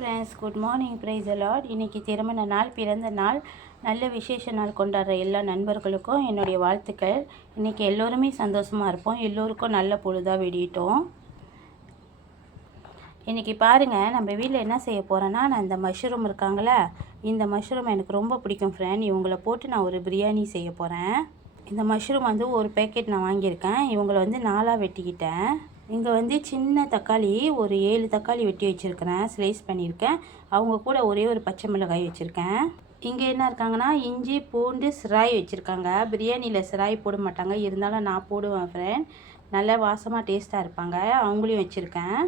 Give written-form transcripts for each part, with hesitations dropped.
Friends, good morning. Praise the Lord. இன்றைக்கி திருமண நாள், பிறந்த நாள், நல்ல விசேஷ நாள் கொண்டாடுற எல்லா நண்பர்களுக்கும் என்னுடைய வாழ்த்துக்கள். இன்றைக்கி எல்லோருமே சந்தோஷமாக இருப்போம். எல்லோருக்கும் நல்ல பொழுதாக விடியட்டும். இன்றைக்கி பாருங்கள், நம்ம வீட்டில் என்ன செய்ய போகிறேன்னா, நான் இந்த மஷ்ரூம் இருக்காங்களே, இந்த மஷ்ரூம் எனக்கு ரொம்ப பிடிக்கும் ஃப்ரெண்ட். இவங்கள போட்டு நான் ஒரு பிரியாணி செய்ய போகிறேன். இந்த மஷ்ரூம் வந்து ஒரு பேக்கெட் நான் வாங்கியிருக்கேன். இவங்களை வந்து 4ஆக வெட்டிக்கிட்டேன். இங்கே வந்து சின்ன தக்காளி ஒரு 7 தக்காளி வெட்டி வச்சுருக்கிறேன், ஸ்லைஸ் பண்ணியிருக்கேன். அவங்க கூட ஒரே ஒரு பச்சை மிளகாய் வச்சுருக்கேன். இங்கே என்ன இருக்காங்கன்னா, இஞ்சி பூண்டு சிராய் வச்சுருக்காங்க. பிரியாணியில் சிராய் போட மாட்டாங்க, இருந்தாலும் நான் போடுவேன் ஃப்ரெண்ட். நல்லா வாசமாக டேஸ்ட்டாக இருப்பாங்க. அவங்களையும் வச்சுருக்கேன்.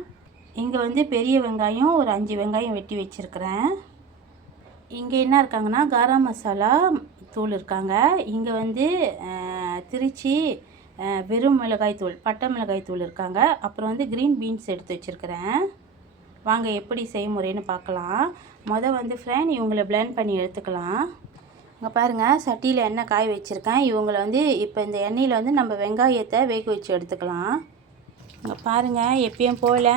இங்கே வந்து பெரிய வெங்காயம் ஒரு 5 வெங்காயம் வெட்டி வச்சுருக்கிறேன். இங்கே என்ன இருக்காங்கன்னா, கரம் மசாலா தூள் இருக்காங்க. இங்கே வந்து திருச்சி வெறும் மிளகாய் தூள், பட்டை மிளகாய் தூள் இருக்காங்க. அப்புறம் வந்து க்ரீன் பீன்ஸ் எடுத்து வச்சுருக்கிறேன். வாங்க எப்படி செய்முறைன்னு பார்க்கலாம். வந்து ஃப்ரெண்ட், இவங்களை பிளெண்ட் பண்ணி எடுத்துக்கலாம். இங்கே பாருங்கள், சட்டியில் எண்ணெய் காய வச்சுருக்கேன். இவங்களை வந்து இப்போ இந்த எண்ணெயில் வந்து நம்ம வெங்காயத்தை வேக வச்சு எடுத்துக்கலாம். இங்கே பாருங்கள், எப்பயும் போல்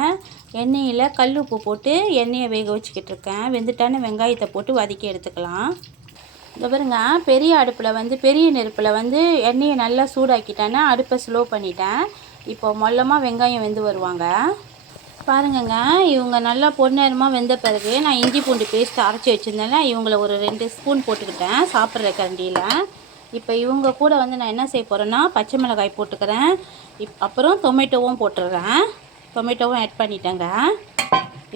எண்ணெயில் கல் உப்பு போட்டு எண்ணெயை வேக வச்சுக்கிட்டு இருக்கேன். வெந்துட்டான வெங்காயத்தை போட்டு வதக்கி எடுத்துக்கலாம். இந்த பாருங்க, பெரிய அடுப்பில் வந்து பெரிய நெருப்பில் வந்து எண்ணெயை நல்லா சூடாக்கிட்டேன்னா அடுப்பை ஸ்லோ பண்ணிட்டேன். இப்போ மொல்லமாக வெங்காயம் வெந்து வருவாங்க. பாருங்கங்க, இவங்க நல்லா பொன்னேரமாக வெந்த பிறகு நான் இஞ்சி பூண்டு பேஸ்ட் அரைச்சி வச்சுருந்தேன்ல, இவங்களை ஒரு 2 ஸ்பூன் போட்டுக்கிட்டேன் சாப்பிட்ற கரண்டியில். இப்போ இவங்க கூட வந்து நான் என்ன செய்ய போகிறேன்னா, பச்சை மிளகாய் போட்டுக்கிறேன். அப்புறம் டொமேட்டோவும் போட்டுடுறேன். டொமேட்டோவும் ஆட் பண்ணிட்டேங்க.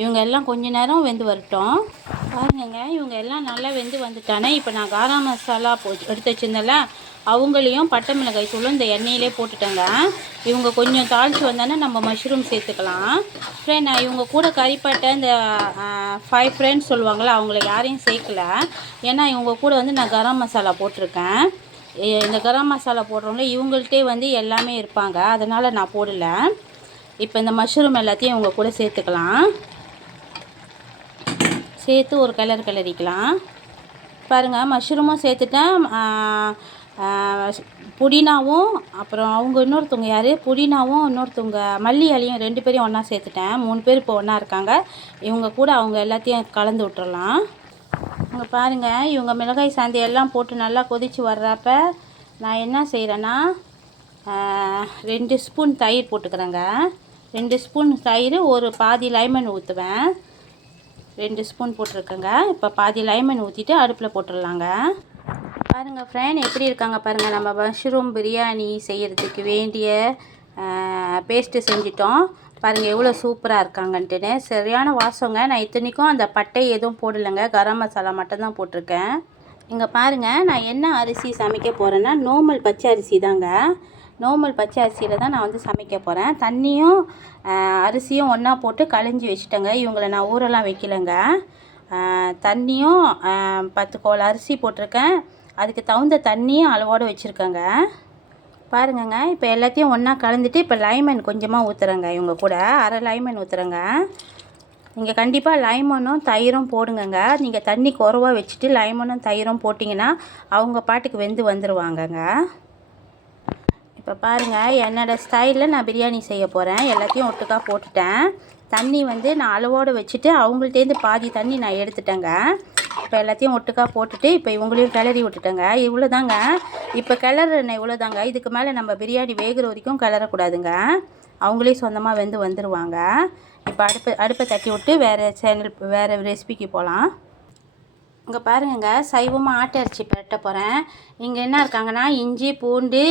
இவங்க எல்லாம் கொஞ்ச நேரம் வெந்து வரட்டும். பாருங்கங்க, இவங்க எல்லாம் நல்லா வெந்து வந்துட்டானே. இப்போ நான் கரம் மசாலா எடுத்து வச்சுருந்தேன்ல, அவங்களையும் பட்டை மிளகாய் தூளும் இந்த எண்ணெயிலே போட்டுட்டேங்க. இவங்க கொஞ்சம் தாளித்து வந்தானே நம்ம மஷ்ரூம் சேர்த்துக்கலாம். ஃப்ரெண்ட், நான் இவங்க கூட கறிப்பட்டை இந்த 5 ஃப்ரெண்ட்ஸ் சொல்லுவாங்களே, அவங்கள யாரையும் சேர்க்கல. ஏன்னா இவங்க கூட வந்து நான் கரம் மசாலா போட்டிருக்கேன். இந்த கரம் மசாலா போடுறவங்கள இவங்கள்ட்டே வந்து எல்லாமே இருப்பாங்க, அதனால் நான் போடலை. இப்போ இந்த மஷ்ரூம் எல்லாத்தையும் இவங்க கூட சேர்த்துக்கலாம். சேர்த்து ஒரு கிளறிக்கலாம். பாருங்கள், மஷ்ரூமும் சேர்த்துட்டேன். புதினாவும், அப்புறம் அவங்க இன்னொருத்தவங்க யார், புதினாவும் இன்னொருத்தவங்க மல்லி இலையும் 2 பேரையும் ஒன்றா சேர்த்துட்டேன். 3 பேர் இப்போ ஒன்றா இருக்காங்க. இவங்க கூட அவங்க எல்லாத்தையும் கலந்து விட்டுறலாம். இங்கே பாருங்கள், இவங்க மிளகாய் சாந்தி எல்லாம் போட்டு நல்லா கொதித்து வர்றப்ப நான் என்ன செய்கிறேன்னா, 2 ஸ்பூன் தயிர் போட்டுக்கிறேங்க. 2 ஸ்பூன் தயிர், ஒரு பாதி லைமன் ஊற்றுவேன். 2 ஸ்பூன் போட்டிருக்கேங்க. இப்போ பாதி லைமன் ஊற்றிட்டு அடுப்பில் போட்டுடலாங்க. பாருங்கள் ஃப்ரெண்ட், எப்படி இருக்காங்க பாருங்கள். நம்ம மஷ்ரூம் பிரியாணி செய்கிறதுக்கு வேண்டிய பேஸ்ட்டு செஞ்சிட்டோம். பாருங்கள் எவ்வளோ சூப்பராக இருக்காங்கன்ட்டுன்னு. சரியான வாசங்க. நான் இத்தனைக்கும் அந்த பட்டை எதுவும் போடலைங்க, கரம் மசாலா மட்டும்தான் போட்டிருக்கேன். இங்கே பாருங்கள், நான் என்ன அரிசி சமைக்க போகிறேன்னா, நார்மல் பச்சை அரிசி தாங்க. நார்மல் பச்சை அரிசியில் தான் நான் வந்து சமைக்க போகிறேன். தண்ணியும் அரிசியும் ஒன்றா போட்டு களைஞ்சி வச்சுட்டேங்க. இவங்களை நான் ஊரெல்லாம் வைக்கலைங்க. தண்ணியும் 10 கோல் அரிசி போட்டிருக்கேன். அதுக்கு தகுந்த தண்ணியும் அளவோடு வச்சுருக்கேங்க. பாருங்கங்க, இப்போ எல்லாத்தையும் ஒன்றா கலந்துட்டு இப்போ லைமன் கொஞ்சமாக ஊற்றுறேங்க. இவங்க கூட அரை லைமன் ஊற்றுறேங்க. நீங்கள் கண்டிப்பாக லைமனும் தயிரும் போடுங்கங்க. நீங்கள் தண்ணி குறைவாக வச்சுட்டு லைமனும் தயிரும் போட்டிங்கன்னா அவங்க பாட்டுக்கு வெந்து வந்துடுவாங்கங்க. இப்போ பாருங்கள், என்னோடய ஸ்டைலில் நான் பிரியாணி செய்ய போகிறேன். எல்லாத்தையும் ஒட்டுக்கா போட்டுட்டேன். தண்ணி வந்து நான் அளவோடு வச்சுட்டு அவங்கள்ட்டேருந்து பாதி தண்ணி நான் எடுத்துட்டேங்க. இப்போ எல்லாத்தையும் ஒட்டுக்கா போட்டுட்டு இப்போ இவங்களையும் கிளறி விட்டுட்டேங்க. இவ்வளோ தாங்க. இப்போ கிளறுன இவ்வளோ தாங்க. இதுக்கு மேலே நம்ம பிரியாணி வேகிற வரைக்கும் கிளறக்கூடாதுங்க. அவங்களே சொந்தமாக வெந்து வந்துடுவாங்க. இப்போ அடுப்பை தட்டி விட்டு வேறு ரெசிபிக்கு போகலாம். இங்கே பாருங்கங்க, சைவமாக ஆட்டை அரிசி பரட்ட போகிறேன். இங்கே என்ன இருக்காங்கன்னா, இஞ்சி பூண்டு,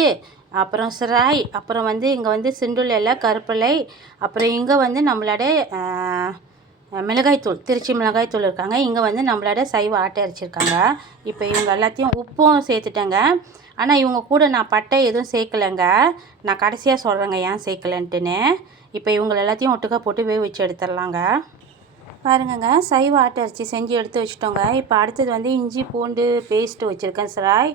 அப்புறம் சிராய், அப்புறம் வந்து இங்கே வந்து சிண்டுல் இலை, கருப்பிலை, அப்புறம் இங்கே வந்து நம்மளோட மிளகாய்த்தூள், திருச்சி மிளகாய்த்தூள் இருக்காங்க. இங்கே வந்து நம்மளோட சைவ ஆட்டை அரைச்சிருக்காங்க. இப்போ இவங்க எல்லாத்தையும் உப்பும் சேர்த்துட்டேங்க. ஆனால் இவங்க கூட நான் பட்டை எதுவும் சேர்க்கலைங்க. நான் கடைசியாக சொல்கிறேங்க ஏன் சேர்க்கலன்ட்டுன்னு. இப்போ இவங்க எல்லாத்தையும் ஒட்டுக்கா போட்டு வேக வச்சு எடுத்துடலாங்க. பாருங்கங்க, சைவ ஆட்டை அரிசி செஞ்சு எடுத்து வச்சுட்டோங்க. இப்போ அடுத்தது வந்து இஞ்சி பூண்டு பேஸ்ட்டு வச்சுருக்கேன், சிராய்,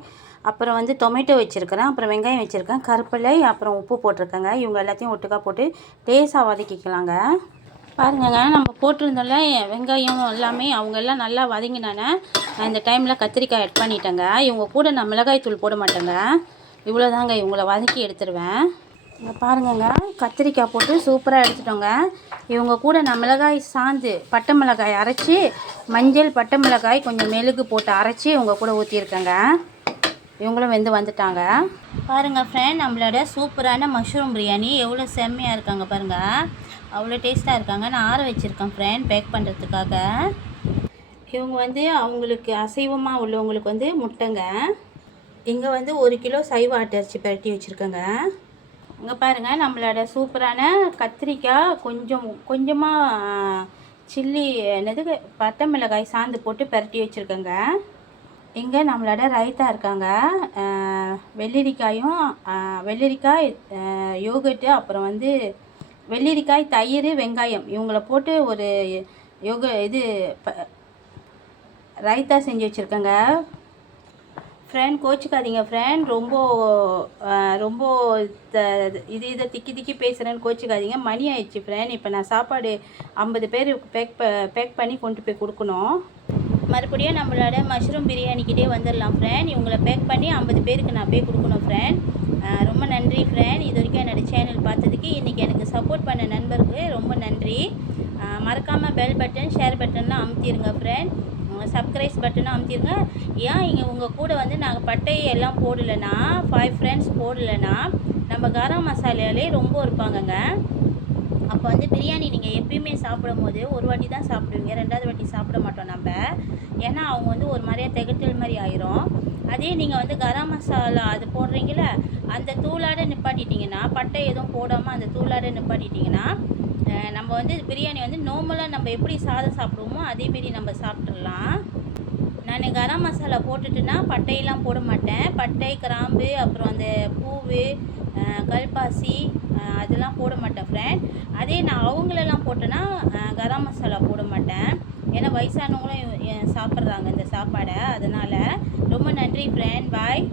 அப்புறம் வந்து டொமேட்டோ வச்சுருக்கிறேன், அப்புறம் வெங்காயம் வச்சுருக்கேன், கருப்பிலை, அப்புறம் உப்பு போட்டிருக்கேங்க. இவங்க எல்லாத்தையும் ஒட்டுக்கா போட்டு லேசாக வதக்கிக்கலாங்க. பாருங்கங்க, நம்ம போட்டிருந்தோம்ல வெங்காயம் எல்லாமே, அவங்க எல்லாம் நல்லா வதங்கினானே நான் இந்த டைமில் கத்திரிக்காய் ஆட் பண்ணிட்டேங்க. இவங்க கூட நான் மிளகாய் தூள் போட மாட்டேங்க. இவ்வளோ தாங்க, இவங்கள வதக்கி எடுத்துருவேன். இங்கே பாருங்கங்க, கத்திரிக்காய் போட்டு சூப்பராக எடுத்துட்டோங்க. இவங்க கூட நான் மிளகாய் சாந்து பட்டை மிளகாய் அரைச்சி, மஞ்சள் பட்டை மிளகாய் கொஞ்சம் மெழுகு போட்டு அரைச்சி இவங்க கூட ஊற்றிருக்கேங்க. இவங்களும் வெந்து வந்துட்டாங்க. பாருங்கள் ஃப்ரெண்ட், நம்மளோட சூப்பரான மஷ்ரூம் பிரியாணி எவ்வளோ செம்மையாக இருக்காங்க பாருங்கள். அவ்வளோ டேஸ்ட்டாக இருக்காங்க. நான் ஆற வச்சுருக்கேன் ஃப்ரெண்ட் பேக் பண்ணுறதுக்காக. இவங்க வந்து அவங்களுக்கு அசைவமாக உள்ளவங்களுக்கு வந்து முட்டைங்க. இங்கே வந்து 1 கிலோ சைவ ஆட்டரிசி பரட்டி வச்சுருக்கேங்க. இங்கே பாருங்கள், நம்மளோட சூப்பரான கத்திரிக்காய் கொஞ்சமாக சில்லி என்னது பட்டை மிளகாய் சாந்து போட்டு பரட்டி வச்சுருக்கேங்க. இங்கே நம்மளோட ரைத்தா இருக்காங்க. வெள்ளரிக்காய் யோகர்ட்டு, அப்புறம் வந்து வெள்ளரிக்காய், தயிர், வெங்காயம் இவங்கள போட்டு ஒரு ரைத்தா செஞ்சு வச்சுருக்கேங்க. ஃப்ரெண்ட் கோச்சிக்காதீங்க ஃப்ரெண்ட், ரொம்ப இதை திக்கி பேசுகிறேன்னு கோச்சிக்காதீங்க. மணி ஆயிடுச்சு ஃப்ரெண்ட். இப்போ நான் சாப்பாடு 50 பேர் பேக் பண்ணி கொண்டு போய் கொடுக்கணும். மறுபடியும் நம்மளோட மஷ்ரூம் பிரியாணிக்கிட்டே வந்துடலாம் ஃப்ரெண்ட். இவங்களை பேக் பண்ணி 50 பேருக்கு நான் போய் கொடுக்கணும் ஃப்ரெண்ட். ரொம்ப நன்றி ஃப்ரெண்ட், இது வரைக்கும் என்னோடய சேனல் பார்த்ததுக்கு. இன்றைக்கி எனக்கு சப்போர்ட் பண்ண நண்பருக்கு ரொம்ப நன்றி. மறக்காமல் பெல் பட்டன், ஷேர் பட்டன்லாம் அமுத்திடுங்க ஃப்ரெண்ட். சப்ஸ்கிரைப் பட்டனும் அமுத்திடுங்க. ஏன் இங்கே உங்கள் கூட வந்து நாங்கள் பட்டை எல்லாம் போடலைன்னா, 5 ஃப்ரெண்ட்ஸ் போடலைன்னா, நம்ம கரம் மசாலாலே ரொம்ப இருப்பாங்கங்க. அப்போ வந்து பிரியாணி நீங்கள் எப்பயுமே சாப்பிடும் போது ஒரு வாட்டி தான் சாப்பிடுவீங்க, 2வது வாட்டி சாப்பிட மாட்டோம் நம்ம. ஏன்னா அவங்க வந்து ஒரு மாதிரியா திகட்டல் மாதிரி ஆயிரும். அதே நீங்கள் வந்து கரம் மசாலா அது போடுறீங்கள, அந்த தூளாட நிப்பாட்டிட்டிங்கன்னா, பட்டை எதுவும் போடாமல் அந்த தூளாட நிப்பாட்டிட்டிங்கன்னா, நம்ம வந்து பிரியாணி வந்து நார்மலாக நம்ம எப்படி சாதம் சாப்பிடுவோமோ அதேமாரி நம்ம சாப்பிட்றலாம். நான் கரம் மசாலா போட்டுட்டுன்னா பட்டையெல்லாம் போட மாட்டேன். பட்டை, கிராம்பு, அப்புறம் அந்த பூவு, கல்பாசி அதெல்லாம் போட மாட்டேன் ஃப்ரெண்ட். அதே நான் அவங்களெல்லாம் போட்டேன்னா கரம் மசாலா போட மாட்டேன். ஏன்னா வயசானவங்களும் சாப்பிட்றாங்க இந்த சாப்பாடை. அதனால் ரொம்ப நன்றி ஃப்ரெண்ட். பாய்.